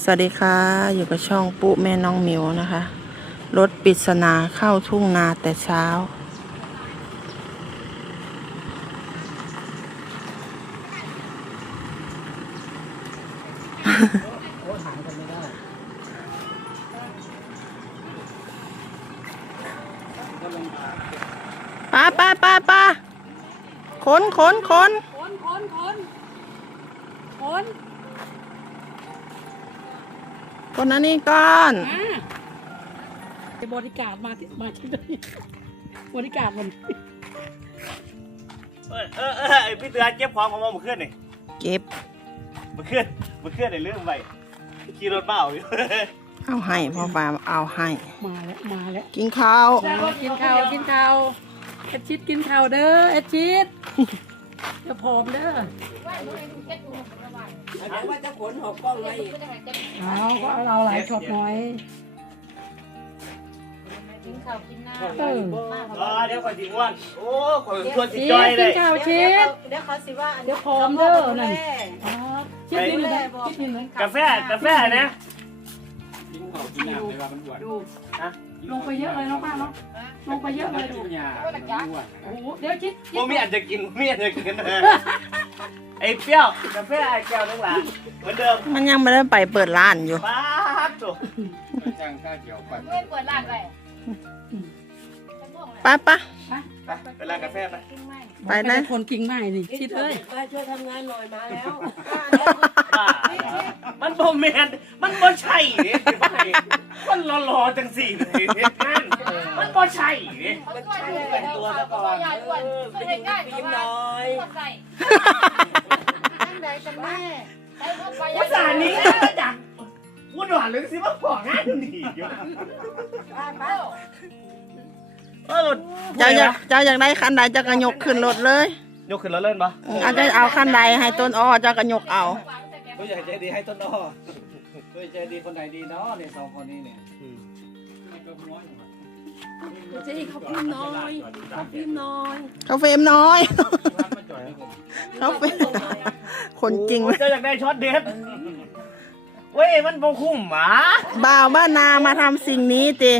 สวัสดีค่ะ อยู่กับช่องปุ๊แม่น้องมิวนะคะ รถปริศนาเข้าทุ่งนาแต่เช้า ป้าป้าป้าป้าขนขนขนคนคนคนคน คนอันนี้ก่อนมาบริการมาที่มาที่นี่บริการมันเออเออเออไอพี่เตือนเก็บของของมันมาขึ้นนี่เก็บมาขึ้นมาขึ้นในเรื่องไปขี่รถเปล่าอยู่เอาให้พ่อป้าเอาให้มาแล้วมาแล้วกินข้าวกินข้าวกินข้าวเอ็ดชิดกินข้าวเด้อเอ็ดชิด เดี๋ยวผอมเด้อว่าจะขนหอบกล้องมาอีกเอาก็เอาเราหลายช็อตหน่อยกินข้าวกินน้เออรอเดี๋ยวก่อนสิอ้วนโอ้ขอยชวนสิชิจอยดเลกินยข้าวชิดเดี๋ยวเขาสิว่าเดี๋ยวผอมเด้อนั่นอ๋อชิดกินไหมชิดกินไหมกาแฟกาแฟนะดู ลงไปเยอะเลยน้องป้าเนาะลงไปเยอะเลยดูโอ้โหเดี๋ยวชิดโมมีอันจะกินมีอันจะกินไอ้เปรี้ยวกาแฟไอ้แก้วทั้งหลายเหมือนเดิมมันยังไม่ได้ไปเปิดร้านอยู่ ป้าดโถำไม่เปิดร้านไปไป้าป้าไปไปร้านกาแฟไปกินไม่ไปนะคนกิ่งไม้นี่ชิดเอ้ยไปช่วยทำงานหน่อยมาแล้วบ้ามันโมเมนมันบ่ใช่เนี่ยสิบ้า มันรอๆจังสี่เลยนั่นมันบ่ใช่เนี่ยเขาช่วยดูเลยตัวแล้วก็ยายอ้วนช่วยได้ง่ายยิ้มน้อยต้องใส่ตั้งใจจังแม่ใช้เข้าไปภาษานี้ก็จังพูดหวานเลยสิว่าของงานดีอยู่เออเจ้าอยากเจ้าอยากได้คันใดเจ้าก็ยกขึ้นรถเลย ยกขึ้นแล้วเล่นปะอาจจะเอาคันใดให้ต้นอ้อเจ้าก็ยกเอาผู้ใหญ่ใจดีให้ต้นอ้อ ผู้ใหญ่ใจดีคนไหนดีเนาะเนี่ยสองคนนี้เนี่ยจะอีกเขาพิมพ์น้อยเขาพิมพ์น้อยเขาเฟรมน้อย เขาเฟรมคนจริงโอ้ยเจ้าอยากได้ช็อตเด็ดเว้ยมันบ่คุ้มหมาบ่าวบ้านนามาทำสิ่งนี้ติ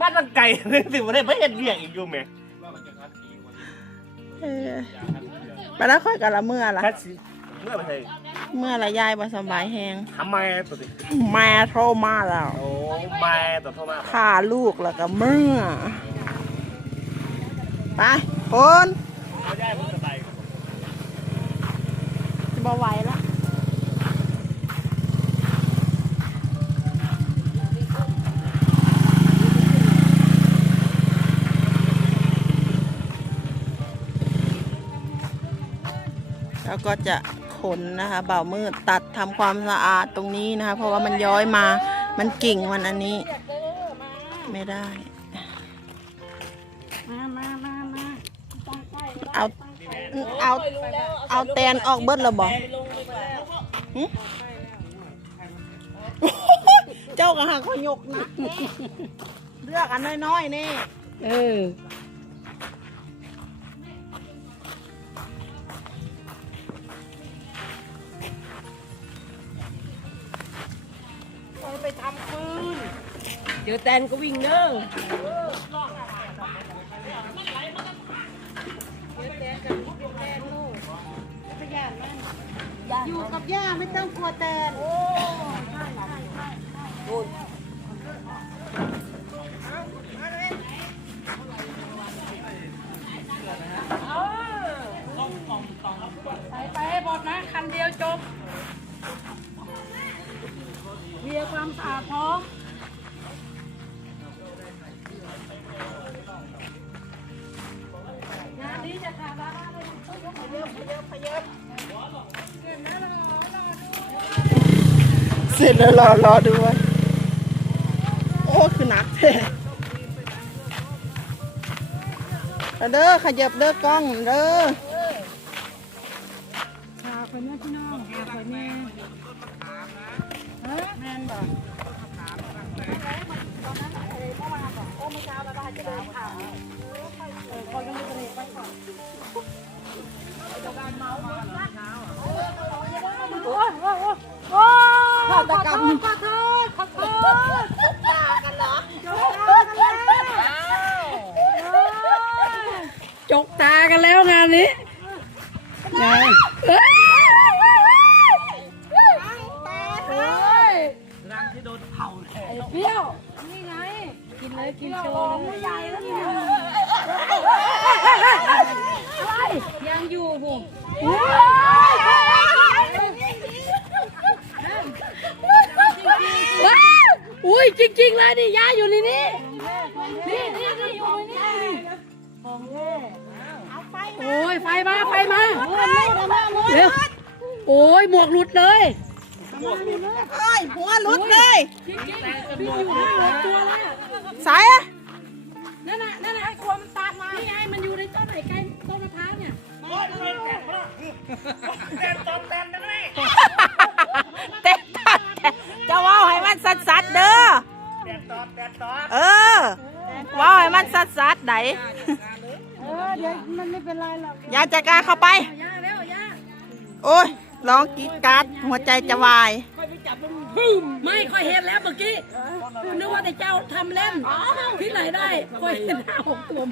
บ้านมันไก่เลยสิบ่ได้ไม่เห็นเบี้ยอีกอยู่แม่เออไปแล้วค่อยกันละเมื่อละคัดสิเมื่อไปเลย เมื่อละยายบ่สำบายแหงทำไมตัวนี้แม่โทรมาแล้วโอ้ไม่ตัวเท่ามาฆ่าลูกแล้วก็เมื่อไปคนไม่ได้มันสบายจะบ่ไหวละแล้วก็จะ ขนนะคะเบามืดตัดทำความสะอาดตรงนี้นะคะ เพราะว่ามันย้อยมามันกิ่งมันอันนี้ ไม่ได้ มามามามาเอาเอาเอาแตนออกเบิดแล้วบอกเจ้าก็หาเขายกนะเลือกอันน้อยๆนี่เออ ไปทำฟืน เดี๋ยวแตนก็วิ่งเด้ออยู่กับย่าไม่ต้องกลัวแตน เสร็จแล้วรอรอดูว้โอ้คือหนักแท้เอาเด้อขยับเด้อกล้องเด้อชาคนนี้พี่น้องชาคนนี้ฮะแมนบอกโอ้ยโอ้ยโอ้ยโอ้ย กตากันแล้วงานนี้ไงเอ้ยเฮ้ยร่างที่โดนเผาแทนเปรี้ยวนี่ไง กินเลยกินเราโชลว์งเลไม่ยใหญ่แล้วเนี่ยยังอยู่บุว้าวอุ้ยจริงๆเลยนี่ย่าอยู่ในนี้นี่ โอ้ยไฟมาไฟมาเร็วโอ้ยหมวกหลุดเลยเอ้ยหัวหลุดเลยจริงๆพี่อยู่ห้าหกตัวเลยสายอะนั่นน่ะนั่นน่ะไอ้ควมันตามมานี่ไงมันอยู่ในต้นไหนใกล้ต้นมะพร้าวเนี่ยโอ้ยเตกมาเต้นตอมเต้นนะนี่เต้นตัดจะว่าวให้มันสัดๆเด้อเต้นตอเต้นตอมเออว่าวให้มันสัดๆไหน เออเดี๋ยวมันไม่เป็นไรหรอกอย่าจัดการเข้าไป ย่าเร็วย่าโอ้ยร้องกรีดกราดหัวใจจะวาย ไม่ค่อยเห็นแล้วเมื่อกี้นึกว่าแต่เจ้าทำเล่นที่ไหนได้ค่อยเห็นห้าหกตัว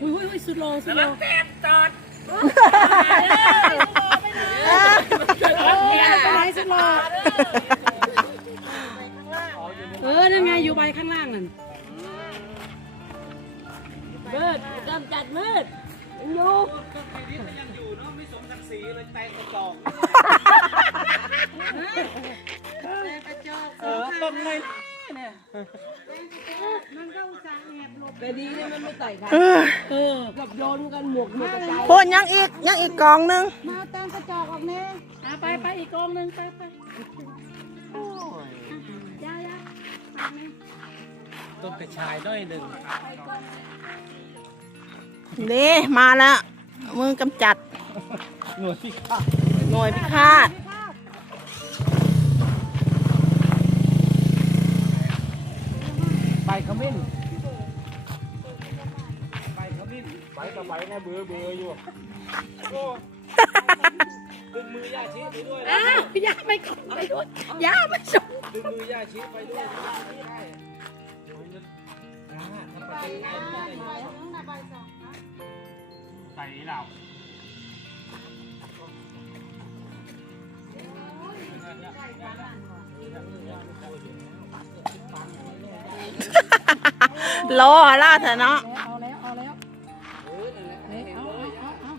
อุ้ยอุ้ยอุ้ยสุดโลสุดโลเต้นตอมอะไรสุดโลเออนั่นไงอยู่ใบข้างล่างนั่น กำจัดมืดอยู่ยังอยู่เนาะไม่สมศักดิ์ศรีเลยแตงกระจอกเออต้นเลยเนี่ยมันก็อุตส่าห์แอบหลบแต่ดีเนี่ยมันไม่ไต่กันเออเออแบบโยนกันหมวกหมวกกระจายพูดยังอีกยังอีกกองหนึงมาเอาแตงกระจอกออกแน่อะไปไปอีกกองหนึ่งไปไปย่าย่าต้นกระชายด้วยหนึ่ง เด้มาแล้วมือกำจัด หน่วยที่ข้าหน่วยพิฆาตไปขมิ้นไปขมิ้นไปกับไปนะเบื่อเบื่ออยู่ดึงมือย่าชี้ไปด้วยอ้าวย่าไม่ขอไปด้วยย่าไม่ส่งดึงมือย่าชี้ไปด้วยไม่ได้อ่าทำไปใกล้ๆไม่ได้ ใส่เรารอล่าเถอะเนาะเอาแล้วเอาแล้วเออนั่นแหละห้เห็นเลยอะ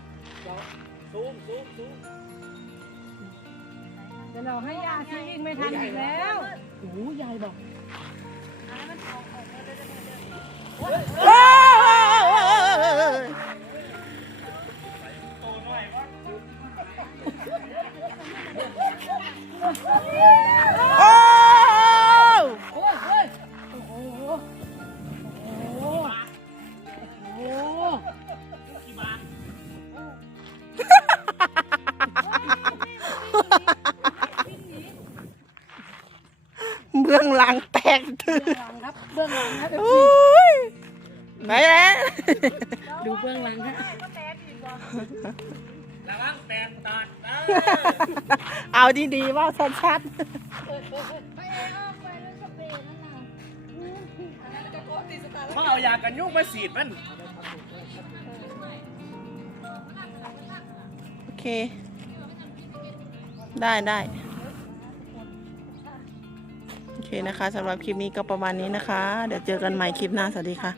ซูมซูมซูมเดี๋ยวเราให้ยาชี้วิ่งไม่ทันอีกแล้วโอ้ยายบอกโอ้ โอ้โอ้ยเฮ้ยโอ้โหโอ้โหโอ้โหเบื้องหลังแตกตื่นเบื้องหลังครับเบื้องหลังครับอุ้ยไปแล้วดูเบื้องหลังฮะ ระวังเต้นตอมเออเอาดีๆว่าชัดเขาเอายากันยุงมาฉีดมันๆโอเค ได้ได้โอเคนะคะสำหรับคลิปนี้ก็ประมาณนี้นะคะ เดี๋ยวเจอกันใหม่คลิปหน้า สวัสดีค่ะ